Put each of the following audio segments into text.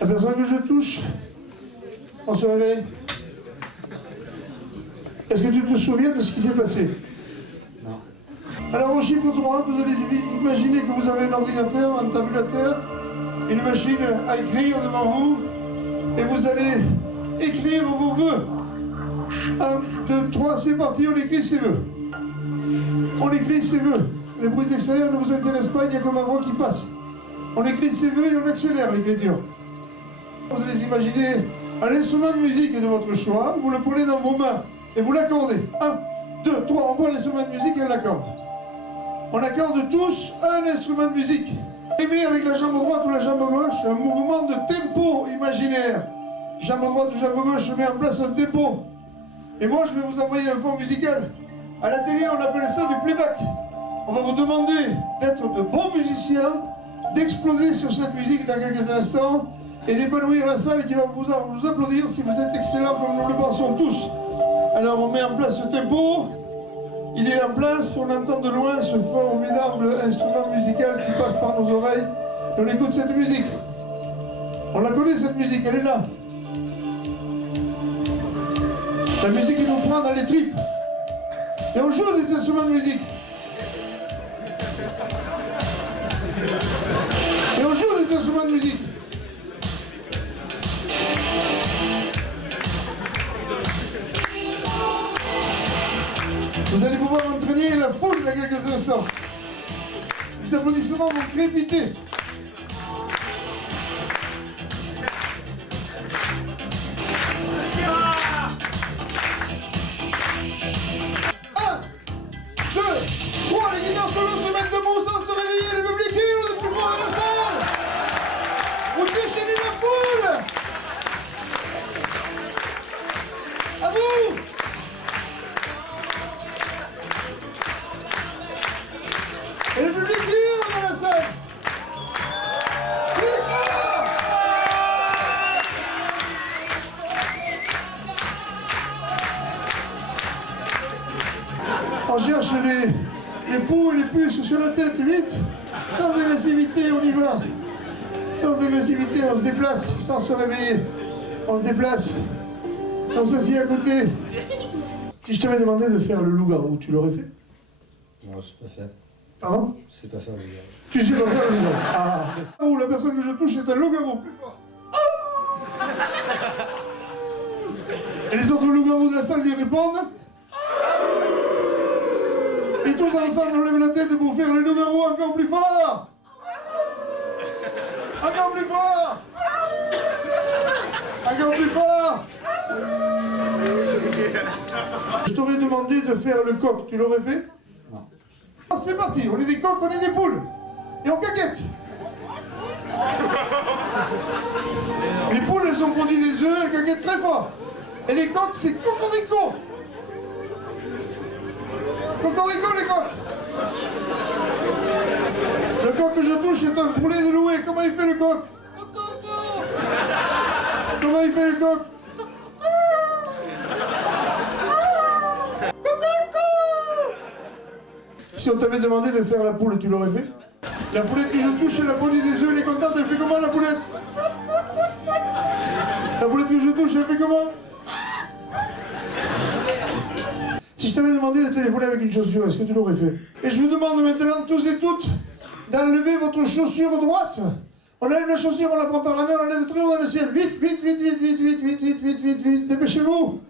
La personne que je touche, on se réveille. Est-ce que tu te souviens de ce qui s'est passé? Non. Alors au chiffre 3, vous allez imaginer que vous avez un ordinateur, un tabulateur, une machine à écrire devant vous, et vous allez écrire vos vœux. 1, 2, 3, c'est parti, on écrit ses vœux. On écrit ses vœux. Les bruits extérieurs ne vous intéressent pas, il y a comme ma voix qui passe. On écrit ses vœux et on accélère l'écriture. Vous allez imaginer un instrument de musique de votre choix, vous le prenez dans vos mains et vous l'accordez. 1, 2, 3, on prend l'instrument de musique et on l'accorde. On accorde tous un instrument de musique. Aimez avec la jambe droite ou la jambe gauche un mouvement de tempo imaginaire. Jambe droite ou jambe gauche, je mets en place un tempo. Et moi, je vais vous envoyer un fond musical. À la télé, on appelle ça du playback. On va vous demander d'être de bons musiciens, d'exploser sur cette musique dans quelques instants et d'épanouir la salle qui va vous applaudir si vous êtes excellents comme nous le pensons tous. Alors on met en place ce tempo, il est en place, on entend de loin ce formidable instrument musical qui passe par nos oreilles et on écoute cette musique. On la connaît cette musique, elle est là. La musique qui nous prend dans les tripes. Et on joue des instruments de musique. Et on joue des instruments de musique. Vous allez pouvoir entraîner la foule dans quelques instants. Les applaudissements vont crépiter. Un, 2, 3, les guitares solo se mettent debout sans se réveiller. Le public hurle le plus fort de la salle. Vous déchaînez la foule. À vous. Et le public hurle dans la salle. On cherche les poux et les puces sur la tête, vite. Sans agressivité, on y va. Sans agressivité, on se déplace, sans se réveiller. On se déplace. On s'assied à côté. Si je t'avais demandé de faire le loup-garou, tu l'aurais fait? Non, je sais pas faire. Pardon? Je sais pas faire le gars. Tu sais pas faire le loup-garou. Ah. Oh, la personne que je touche est un loup-garou, plus fort. Et les autres loups-garous de la salle lui répondent. Et tous ensemble, on lève la tête pour faire le loup-garou encore plus fort. Encore plus fort. Encore plus fort. Je t'aurais demandé de faire le coq, tu l'aurais fait? Non. C'est parti, on est des coqs, on est des poules. Et on caquette. Les poules, elles ont produit des œufs, elles caquettent très fort. Et les coqs, c'est cocorico. Cocorico, les coqs. Le coq que je touche est un poulet de loué. Comment il fait le coq? Si on t'avait demandé de faire la poule, tu l'aurais fait? La poulette que je touche, elle a pondu des œufs, elle est contente, elle fait comment la poulette? La poulette que je touche, elle fait comment? Si je t'avais demandé de téléphoner avec une chaussure, est-ce que tu l'aurais fait? Et je vous demande maintenant, tous et toutes, d'enlever votre chaussure droite. On enlève la chaussure, on la prend par la main, on la lève très haut dans le ciel. Vite, vite, vite, vite, vite, vite, vite, vite, vite, vite, vite. Dépêchez-vous.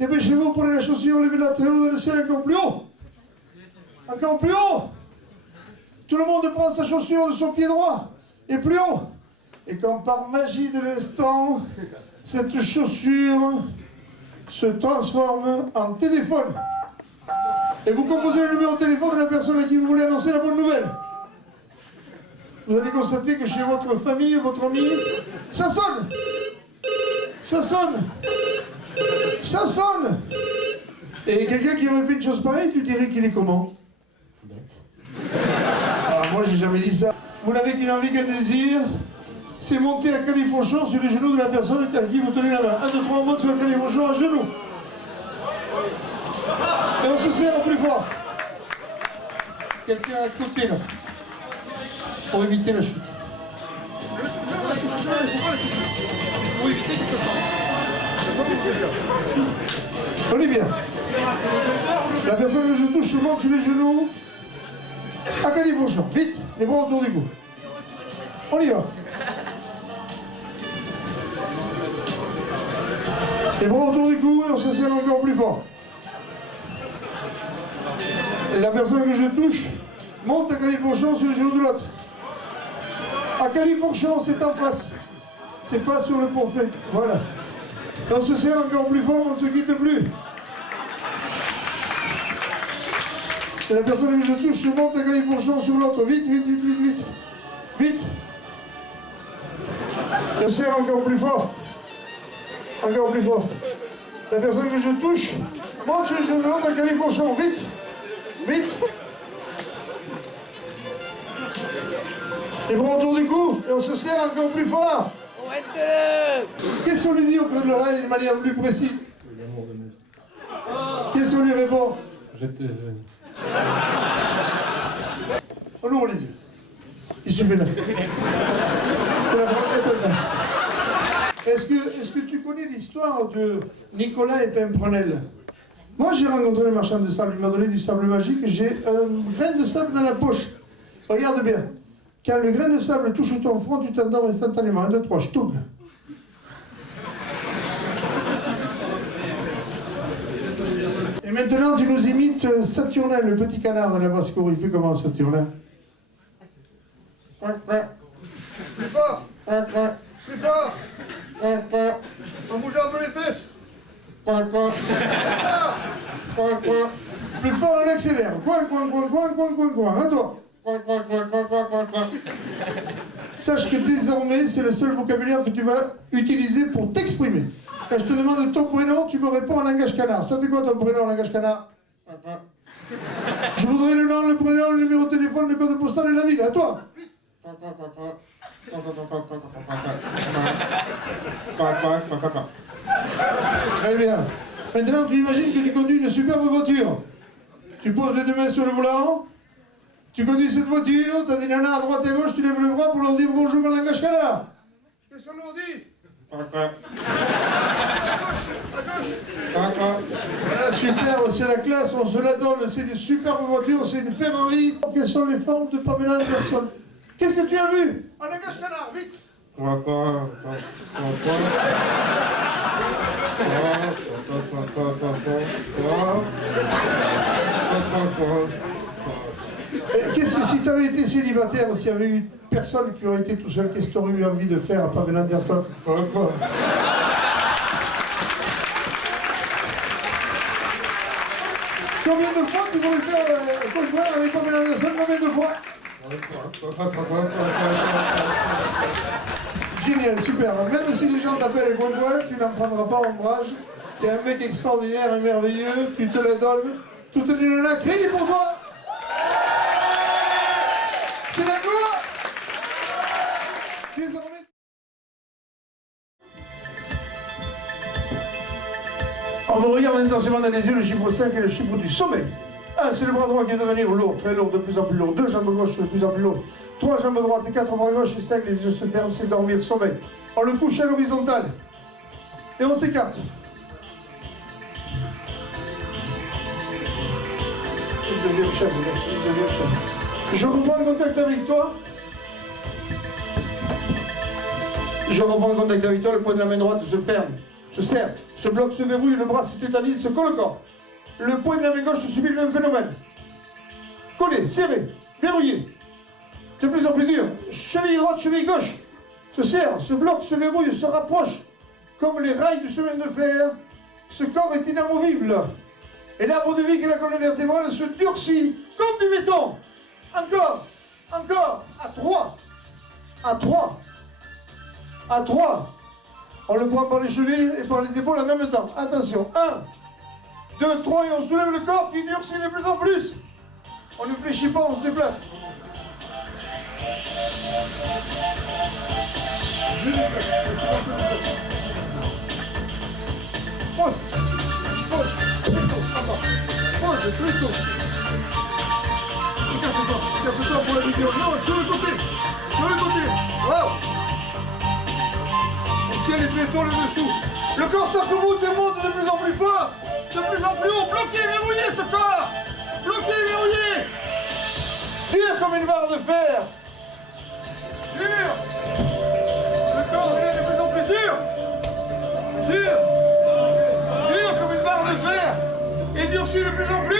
Dépêchez-vous, prenez la chaussure, levez-la très haut dans le ciel, encore plus haut. Encore plus haut. Tout le monde prend sa chaussure de son pied droit. Et plus haut. Et comme par magie de l'instant, cette chaussure se transforme en téléphone. Et vous composez le numéro de téléphone de la personne à qui vous voulez annoncer la bonne nouvelle. Vous allez constater que chez votre famille, votre ami, ça sonne. Ça sonne. Ça sonne. Et quelqu'un qui aurait fait une chose pareille, tu dirais qu'il est comment? Alors moi j'ai jamais dit ça. Vous n'avez qu'une envie, qu'un désir, c'est monter à califourchon sur les genoux de la personne à qui vous tenez la main. 1, 2, 3, on monte sur le califourchon à genoux. Et on se serre plus fort. Quelqu'un à côté là. Pour éviter la chute. Pour éviter que ça sorte. On est bien. La personne que je touche monte sur les genoux. À califourchon. Vite, les bras autour du cou. On y va. Les bras autour du cou et on se serre encore plus fort. Et la personne que je touche monte à califourchon sur les genoux de l'autre. À califourchon, c'est en face. C'est pas sur le pourfait. Voilà. Et on se serre encore plus fort, on ne se quitte plus. Et la personne que je touche monte à califourchon sur l'autre. Vite, vite, vite, vite, vite. Vite. On se serre encore plus fort. Encore plus fort. La personne que je touche monte sur les genoux de l'autre à califourchon. Vite. Vite. Les bras autour du cou et on se serre encore plus fort. Qu'est-ce qu'on lui dit auprès de l'oreille de manière plus précise? Qu'est-ce qu'on lui répond? Je te... On ouvre les yeux. Il suffit là. C'est la première. Est-ce que tu connais l'histoire de Nicolas et Pimprenel? Moi j'ai rencontré le marchand de sable, il m'a donné du sable magique et j'ai un grain de sable dans la poche. Regarde bien. Quand le grain de sable touche ton front, tu t'endors instantanément. 1, 2, 3, je tourne. Et maintenant, tu nous imites Saturnin, le petit canard dans la basse-cour. Il fait comment, Saturnin? Plus fort. Plus fort. En bougeant un peu les fesses. Plus fort, on accélère. Coin, coin, coin, coin, coin, coin, coin. À toi. Sache que désormais, c'est le seul vocabulaire que tu vas utiliser pour t'exprimer. Quand je te demande ton prénom, tu me réponds en langage canard. Ça fait quoi ton prénom en langage canard? Je voudrais le nom, le prénom, le numéro de téléphone, le code postal et la ville. À toi. Très bien. Maintenant, tu imagines que tu conduis une superbe voiture. Tu poses les deux mains sur le volant. Tu conduis cette voiture, tu as des nanas à droite et à gauche, tu lèves le bras pour leur dire bonjour en langage canard. Qu'est-ce qu'on leur dit? À gauche. Voilà, super, c'est la classe, on se la donne, c'est une superbe voiture, c'est une Ferrari. Quelles sont les formes de Pamela Anderson? Qu'est-ce que tu as vu? En langage canard, vite. Qu'est-ce que si tu avais été célibataire, s'il y avait eu personne qui aurait été tout seul, qu'est-ce que tu aurais eu envie de faire à Pamela Anderson? Combien de fois tu voulais faire avec Pamela Anderson? Combien de fois? Génial, super. Même si les gens t'appellent Gouin, tu n'en prendras pas ombrage. Tu es un mec extraordinaire et merveilleux, tu te la donnes. Toutes les nanas crient pour toi. C'est la gloire. Désormais. On vous regarde intensément dans les yeux, le chiffre 5 est le chiffre du sommeil. 1, c'est le bras droit qui est devenir lourd, très lourd, de plus en plus lourd. 2, jambe gauche de plus en plus lourde. 3, jambe droite et 4, bras gauche et 5, les yeux se ferment, c'est dormir, sommeil. On le couche à l'horizontale. Et on s'écarte. Une deuxième chaise, merci, une deuxième chaise. Je reprends contact avec toi. Je reprends contact avec toi, le poing de la main droite se ferme, se serre, se bloque, se verrouille, le bras se tétanise, se colle au corps. Le poing de la main gauche subit le même phénomène. Collé, serré, verrouillé. De plus en plus dur. Cheville droite, cheville gauche. Se serre, se bloque, se verrouille, se rapproche. Comme les rails du chemin de fer, ce corps est inamovible. Et l'arbre de vie qui est la colonne vertébrale se durcit comme du béton. Encore, encore, à 3. À 3. À 3. On le prend par les chevilles et par les épaules en même temps. Attention. 1, 2, 3 et on soulève le corps qui durcit de plus en plus. On ne fléchit pas, on se déplace. Pose. Pose. Pose, plutôt. Casse-toi pour la vidéo. Non, sur le côté. Sur le côté. Wow. On tient les tréteaux le dessous. Le corps s'arc-boute et monte de plus en plus fort. De plus en plus haut. Bloqué, verrouillé ce corps. Bloqué, verrouillé. Dur comme une barre de fer. Dur. Le corps devient de plus en plus dur. Dur. Dur comme une barre de fer. Et durcit de plus en plus.